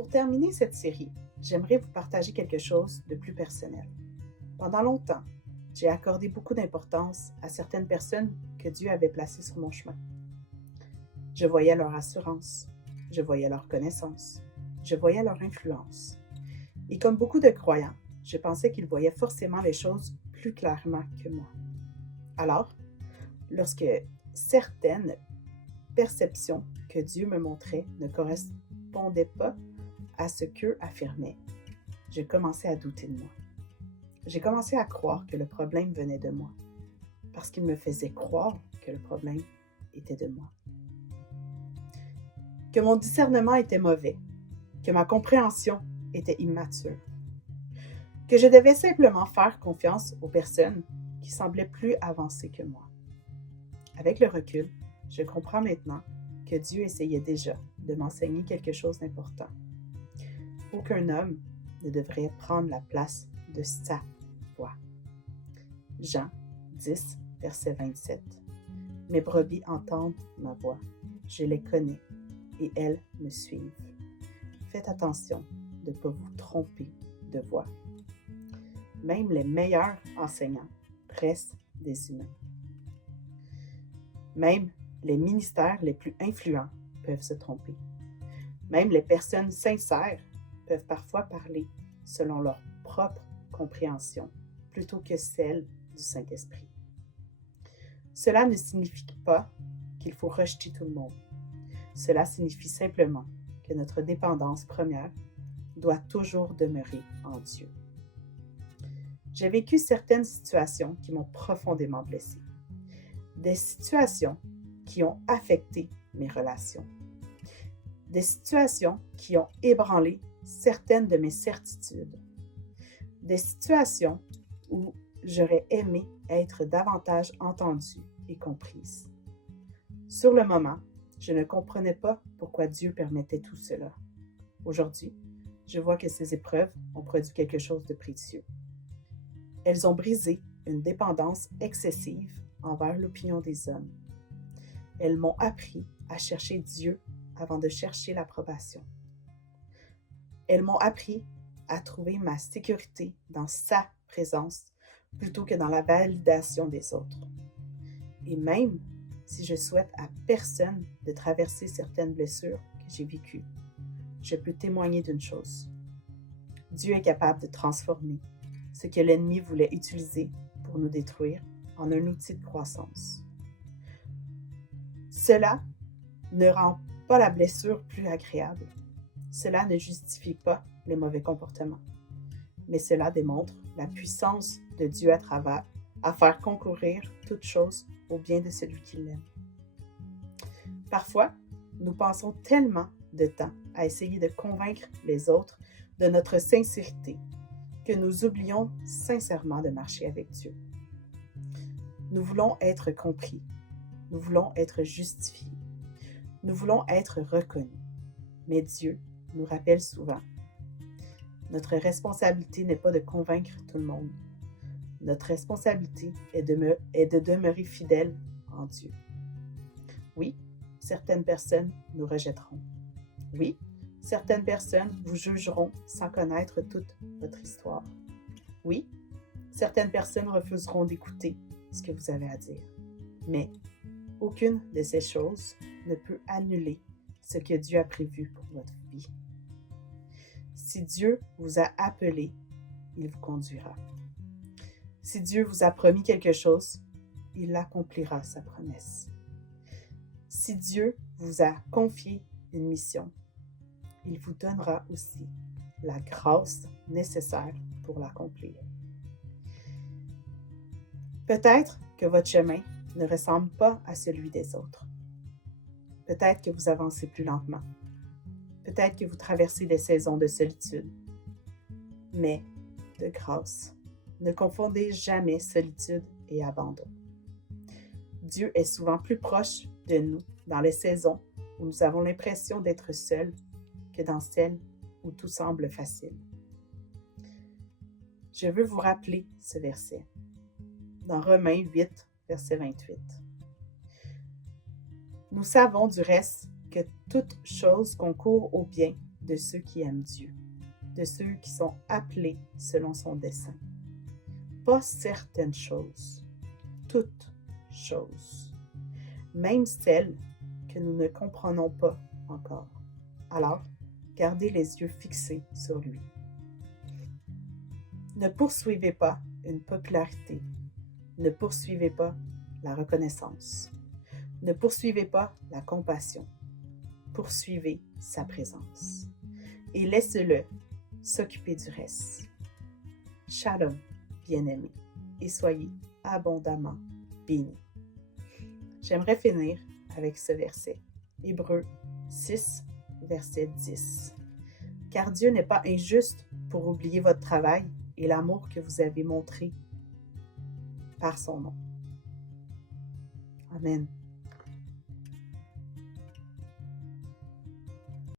Pour terminer cette série, j'aimerais vous partager quelque chose de plus personnel. Pendant longtemps, j'ai accordé beaucoup d'importance à certaines personnes que Dieu avait placées sur mon chemin. Je voyais leur assurance, je voyais leur connaissance, je voyais leur influence. Et comme beaucoup de croyants, je pensais qu'ils voyaient forcément les choses plus clairement que moi. Alors, lorsque certaines perceptions que Dieu me montrait ne correspondaient pas à ce qu'eux affirmaient, j'ai commencé à douter de moi. J'ai commencé à croire que le problème venait de moi, parce qu'il me faisait croire que le problème était de moi. Que mon discernement était mauvais, que ma compréhension était immature, que je devais simplement faire confiance aux personnes qui semblaient plus avancées que moi. Avec le recul, je comprends maintenant que Dieu essayait déjà de m'enseigner quelque chose d'important. Aucun homme ne devrait prendre la place de sa voix. Jean 10, verset 27. Mes brebis entendent ma voix. Je les connais et elles me suivent. Faites attention de ne pas vous tromper de voix. Même les meilleurs enseignants restent des humains. Même les ministères les plus influents peuvent se tromper. Même les personnes sincères peuvent parfois parler selon leur propre compréhension plutôt que celle du Saint-Esprit. Cela ne signifie pas qu'il faut rejeter tout le monde. Cela signifie simplement que notre dépendance première doit toujours demeurer en Dieu. J'ai vécu certaines situations qui m'ont profondément blessée. Des situations qui ont affecté mes relations. Des situations qui ont ébranlé certaines de mes certitudes. Des situations où j'aurais aimé être davantage entendue et comprise. Sur le moment, je ne comprenais pas pourquoi Dieu permettait tout cela. Aujourd'hui, je vois que ces épreuves ont produit quelque chose de précieux. Elles ont brisé une dépendance excessive envers l'opinion des hommes. Elles m'ont appris à chercher Dieu avant de chercher l'approbation. Elles m'ont appris à trouver ma sécurité dans sa présence plutôt que dans la validation des autres. Et même si je souhaite à personne de traverser certaines blessures que j'ai vécues, je peux témoigner d'une chose. Dieu est capable de transformer ce que l'ennemi voulait utiliser pour nous détruire en un outil de croissance. Cela ne rend pas la blessure plus agréable. Cela ne justifie pas les mauvais comportements. Mais cela démontre la puissance de Dieu à faire concourir toute chose au bien de celui qui l'aime. Parfois, nous passons tellement de temps à essayer de convaincre les autres de notre sincérité que nous oublions sincèrement de marcher avec Dieu. Nous voulons être compris. Nous voulons être justifiés. Nous voulons être reconnus. Mais Dieu nous rappelle souvent. Notre responsabilité n'est pas de convaincre tout le monde. Notre responsabilité est de demeurer fidèle en Dieu. Oui, certaines personnes nous rejetteront. Oui, certaines personnes vous jugeront sans connaître toute votre histoire. Oui, certaines personnes refuseront d'écouter ce que vous avez à dire. Mais aucune de ces choses ne peut annuler ce que Dieu a prévu pour votre vie. Si Dieu vous a appelé, il vous conduira. Si Dieu vous a promis quelque chose, il accomplira sa promesse. Si Dieu vous a confié une mission, il vous donnera aussi la grâce nécessaire pour l'accomplir. Peut-être que votre chemin ne ressemble pas à celui des autres. Peut-être que vous avancez plus lentement. Peut-être que vous traversez des saisons de solitude. Mais, de grâce, ne confondez jamais solitude et abandon. Dieu est souvent plus proche de nous dans les saisons où nous avons l'impression d'être seuls que dans celles où tout semble facile. Je veux vous rappeler ce verset. Dans Romains 8, verset 28. Nous savons du reste que toute chose concourt au bien de ceux qui aiment Dieu, de ceux qui sont appelés selon son dessein. Pas certaines choses, toutes choses, même celles que nous ne comprenons pas encore. Alors, gardez les yeux fixés sur lui. Ne poursuivez pas une popularité. Ne poursuivez pas la reconnaissance. Ne poursuivez pas la compassion. Poursuivez sa présence. Et laissez-le s'occuper du reste. Shalom, bien-aimés, et soyez abondamment bénis. J'aimerais finir avec ce verset. Hébreux 6, verset 10. Car Dieu n'est pas injuste pour oublier votre travail et l'amour que vous avez montré par son nom. Amen.